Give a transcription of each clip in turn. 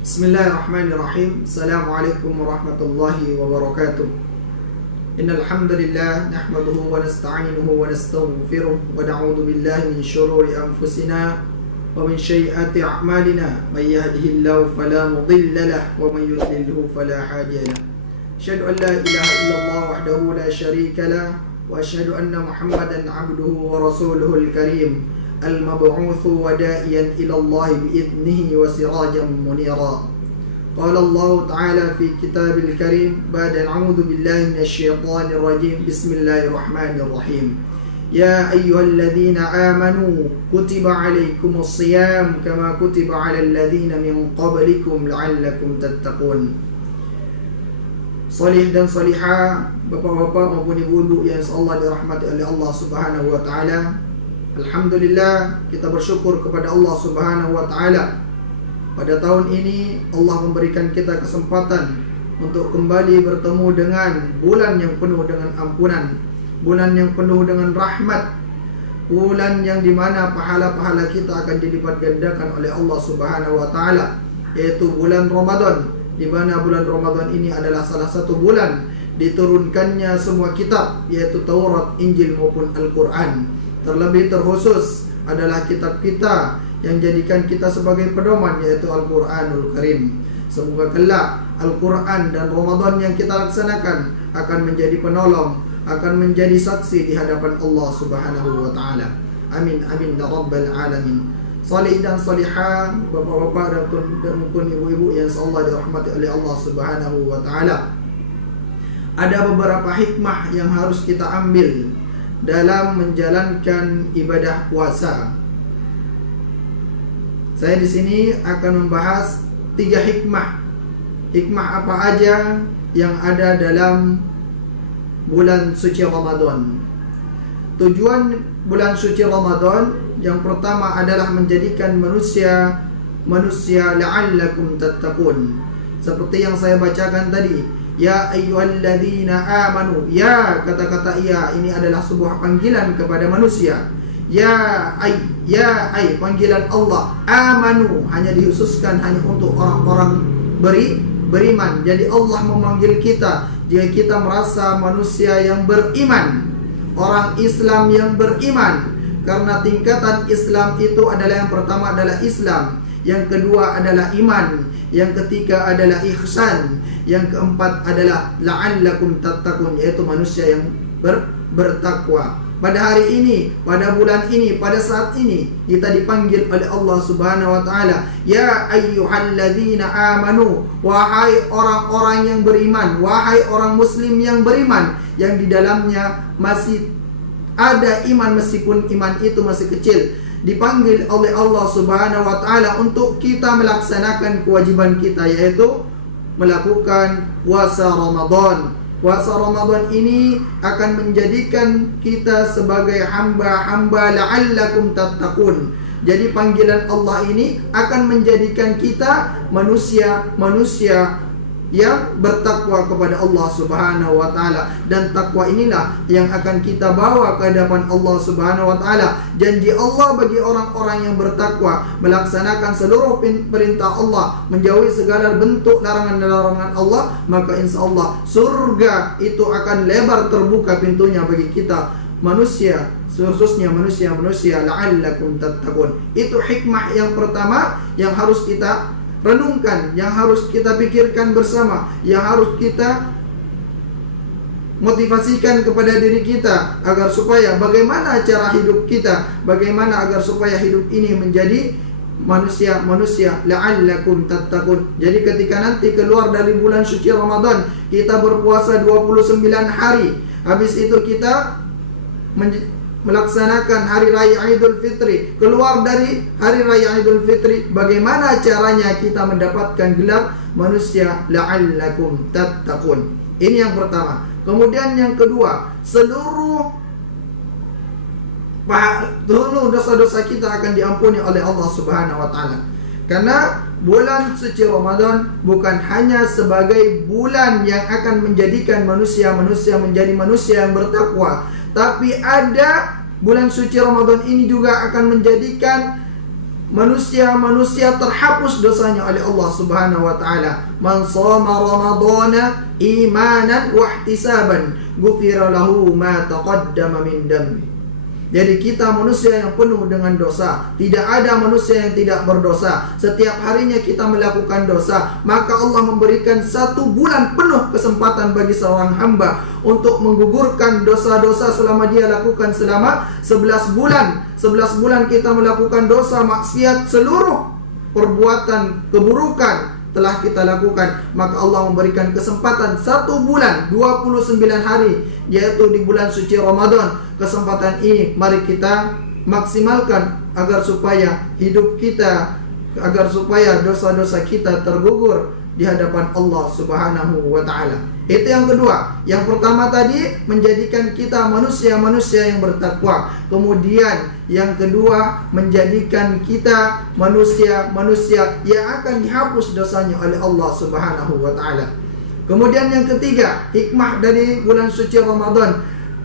Bismillahirrahmanirrahim. Assalamualaikum warahmatullahi wabarakatuh. Innal hamdalillah nahmaduhu wa nasta'inuhu wa nastaghfiruh wa na'udzu billahi min shururi anfusina wa min sayyiati a'malina. May yahdihillahu fala mudilla lahu wa may yudlilhu fala hadiya lahu. Asyhadu an la ilaha illallah wahdahu la syarika lahu wa asyhadu anna Muhammadan 'abduhu wa rasuluhul karim. المبعوث وداعيا إلى الله بإذنه وسراجا منيرا. قال الله تعالى في كتاب الكريم بعد أعوذ بالله من الشيطان الرجيم بسم الله الرحمن الرحيم. يا أيها الذين آمنوا كتب عليكم الصيام كما كتب على الذين من قبلكم لعلكم تتقون. Salih dan salihah, bapak-bapak maupun ibu-ibu yang insyaallah dirahmati oleh Allah Subhanahu wa taala. Alhamdulillah, kita bersyukur kepada Allah Subhanahu wa taala. Pada tahun ini Allah memberikan kita kesempatan untuk kembali bertemu dengan bulan yang penuh dengan ampunan, bulan yang penuh dengan rahmat, bulan yang dimana pahala-pahala kita akan dilipat gandakan oleh Allah Subhanahu wa taala, yaitu bulan Ramadan, di mana bulan Ramadan ini adalah salah satu bulan diturunkannya semua kitab, yaitu Taurat, Injil maupun Al-Quran. Terlebih terkhusus adalah kitab kita yang jadikan kita sebagai pedoman, yaitu Al-Quranul Karim. Semoga kelak Al-Quran dan Ramadan yang kita laksanakan akan menjadi penolong, akan menjadi saksi di hadapan Allah Subhanahu wa taala. Amin amin ya rabbal alamin. Salih dan salihah, bapak-bapak dan pun ibu-ibu yang insyaallah dirahmati oleh Allah Subhanahu wa taala. Ada beberapa hikmah yang harus kita ambil dalam menjalankan ibadah puasa. Saya di sini akan membahas 3 hikmah. Hikmah apa aja yang ada dalam bulan suci Ramadan. Tujuan bulan suci Ramadan yang pertama adalah menjadikan manusia la'allakum tattaqun. Seperti yang saya bacakan tadi, ya ayyuhalladzina amanu. Ya, kata-kata ya ini adalah sebuah panggilan kepada manusia. Ya ay panggilan Allah. Amanu hanya dikhususkan hanya untuk orang-orang beriman. Jadi Allah memanggil kita jika kita merasa manusia yang beriman, orang Islam yang beriman. Karena tingkatan Islam itu adalah, yang pertama adalah Islam, yang kedua adalah iman, yang ketiga adalah ihsan, yang keempat adalah la'allakum tattaqun, yaitu manusia yang bertakwa. Pada hari ini, pada bulan ini, pada saat ini kita dipanggil oleh Allah Subhanahu wa taala, ya ayyuhalladzina amanu, wahai orang-orang yang beriman, wahai orang muslim yang beriman, yang di dalamnya masih ada iman meskipun iman itu masih kecil. Dipanggil oleh Allah Subhanahu wa taala untuk kita melaksanakan kewajiban kita, yaitu melakukan puasa Ramadan. Puasa Ramadan ini akan menjadikan kita sebagai hamba-hamba la'allakum tattaqun. Jadi panggilan Allah ini akan menjadikan kita manusia yang bertakwa kepada Allah Subhanahu wa taala, dan takwa inilah yang akan kita bawa ke hadapan Allah Subhanahu wa taala. Janji Allah bagi orang-orang yang bertakwa, melaksanakan seluruh perintah Allah, menjauhi segala bentuk larangan-larangan Allah, maka insyaallah surga itu akan lebar terbuka pintunya bagi kita manusia, khususnya manusia la'allakum tattaqun. Itu hikmah yang pertama yang harus kita renungkan, yang harus kita pikirkan bersama, yang harus kita motivasikan kepada diri kita, agar supaya bagaimana cara hidup kita, bagaimana agar supaya hidup ini menjadi manusia la'allakum tattaqun. Jadi ketika nanti keluar dari bulan suci Ramadan, kita berpuasa 29 hari, habis itu kita melaksanakan hari raya Idul Fitri. Keluar dari hari raya Idul Fitri, bagaimana caranya kita mendapatkan gelar manusia la'allakum tattaqun. Ini yang pertama. Kemudian yang kedua, seluruh dosa-dosa kita akan diampuni oleh Allah Subhanahu wa taala. Karena bulan suci Ramadan bukan hanya sebagai bulan yang akan menjadikan manusia menjadi manusia yang bertakwa, tapi ada bulan suci Ramadan ini juga akan menjadikan manusia-manusia terhapus dosanya oleh Allah Subhanahu wa taala. Man shoma ramadhana imanan wa ihtisaban ghufira lahu ma taqaddama min dambi. Jadi kita manusia yang penuh dengan dosa. Tidak ada manusia yang tidak berdosa. Setiap harinya kita melakukan dosa. Maka Allah memberikan 1 bulan penuh kesempatan bagi seorang hamba untuk menggugurkan dosa-dosa selama dia lakukan selama 11 bulan. 11 bulan kita melakukan dosa, maksiat, seluruh perbuatan keburukan telah kita lakukan, maka Allah memberikan kesempatan 1 bulan 29 hari, yaitu di bulan suci Ramadan. Kesempatan ini mari kita maksimalkan agar supaya hidup kita, agar supaya dosa-dosa kita tergugur di hadapan Allah Subhanahu wa taala. Itu yang kedua. Yang pertama tadi menjadikan kita manusia-manusia yang bertakwa. Kemudian yang kedua menjadikan kita manusia-manusia yang akan dihapus dosanya oleh Allah Subhanahu wa taala. Kemudian yang ketiga, hikmah dari bulan suci Ramadan.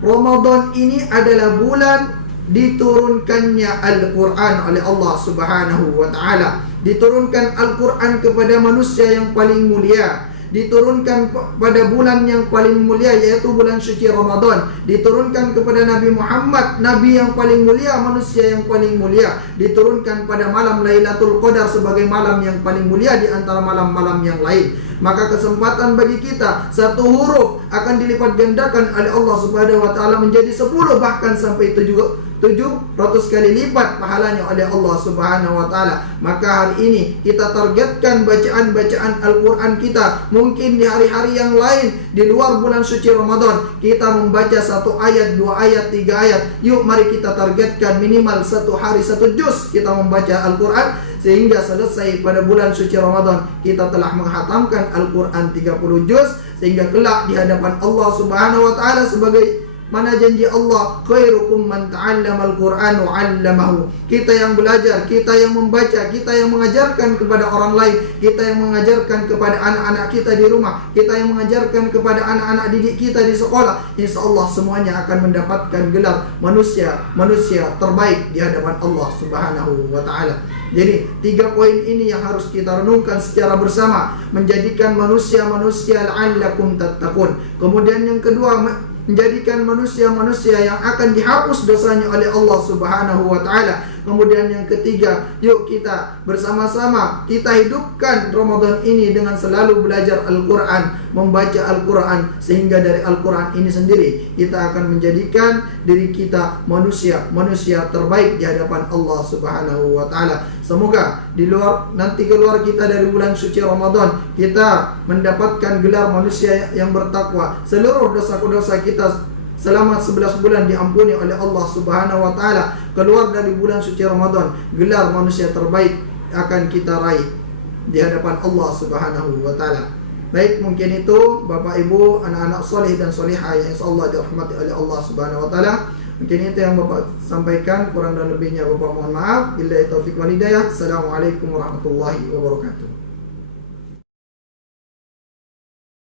Ramadan ini adalah bulan diturunkannya Al-Quran oleh Allah Subhanahu wa ta'ala. Diturunkan Al-Quran kepada manusia yang paling mulia. Diturunkan pada bulan yang paling mulia, yaitu bulan suci Ramadan. Diturunkan kepada Nabi Muhammad, Nabi yang paling mulia, manusia yang paling mulia. Diturunkan pada malam Lailatul Qadar sebagai malam yang paling mulia di antara malam-malam yang lain. Maka kesempatan bagi kita 1 huruf akan dilipat gandakan oleh Allah Subhanahu wa taala menjadi 10, bahkan sampai 700 kali lipat pahalanya oleh Allah Subhanahu wa taala. Maka hari ini kita targetkan bacaan-bacaan Al-Quran kita. Mungkin di hari-hari yang lain di luar bulan suci Ramadan kita membaca 1 ayat, 2 ayat, 3 ayat. Yuk mari kita targetkan minimal 1 hari 1 juz kita membaca Al-Quran, sehingga selesai pada bulan suci Ramadan kita telah menghatamkan Al-Quran 30 juz, sehingga kelak di hadapan Allah Subhanahu wa taala sebagai mana janji Allah, khairukum man ta'allama al-Qur'an wa 'allamahu. Kita yang belajar, kita yang membaca, kita yang mengajarkan kepada orang lain, kita yang mengajarkan kepada anak-anak kita di rumah, kita yang mengajarkan kepada anak-anak didik kita di sekolah. InsyaAllah semuanya akan mendapatkan gelar manusia terbaik di hadapan Allah Subhanahu wa ta'ala. Jadi 3 poin ini yang harus kita renungkan secara bersama, menjadikan manusia-manusia la'allakum tattaqun. Kemudian yang kedua, menjadikan manusia-manusia yang akan dihapus dosanya oleh Allah Subhanahu wa taala. Kemudian yang ketiga, yuk kita bersama-sama kita hidupkan Ramadan ini dengan selalu belajar Al-Quran, membaca Al-Quran, sehingga dari Al-Quran ini sendiri kita akan menjadikan diri kita manusia terbaik di hadapan Allah Subhanahu wa taala. Semoga di luar nanti keluar kita dari bulan suci Ramadan, kita mendapatkan gelar manusia yang bertakwa. Seluruh dosa-dosa kita selama 11 bulan diampuni oleh Allah Subhanahu wa taala. Keluar dari bulan suci Ramadan, gelar manusia terbaik akan kita raih di hadapan Allah Subhanahu wa taala. Baik, mungkin itu Bapak Ibu, anak-anak soleh dan solihah yang insyaallah dirahmati oleh Allah Subhanahu wa taala. Mungkin itu yang Bapak sampaikan, kurang dan lebihnya Bapak mohon maaf. Billahi taufiq wal hidayah. Assalamualaikum warahmatullahi wabarakatuh.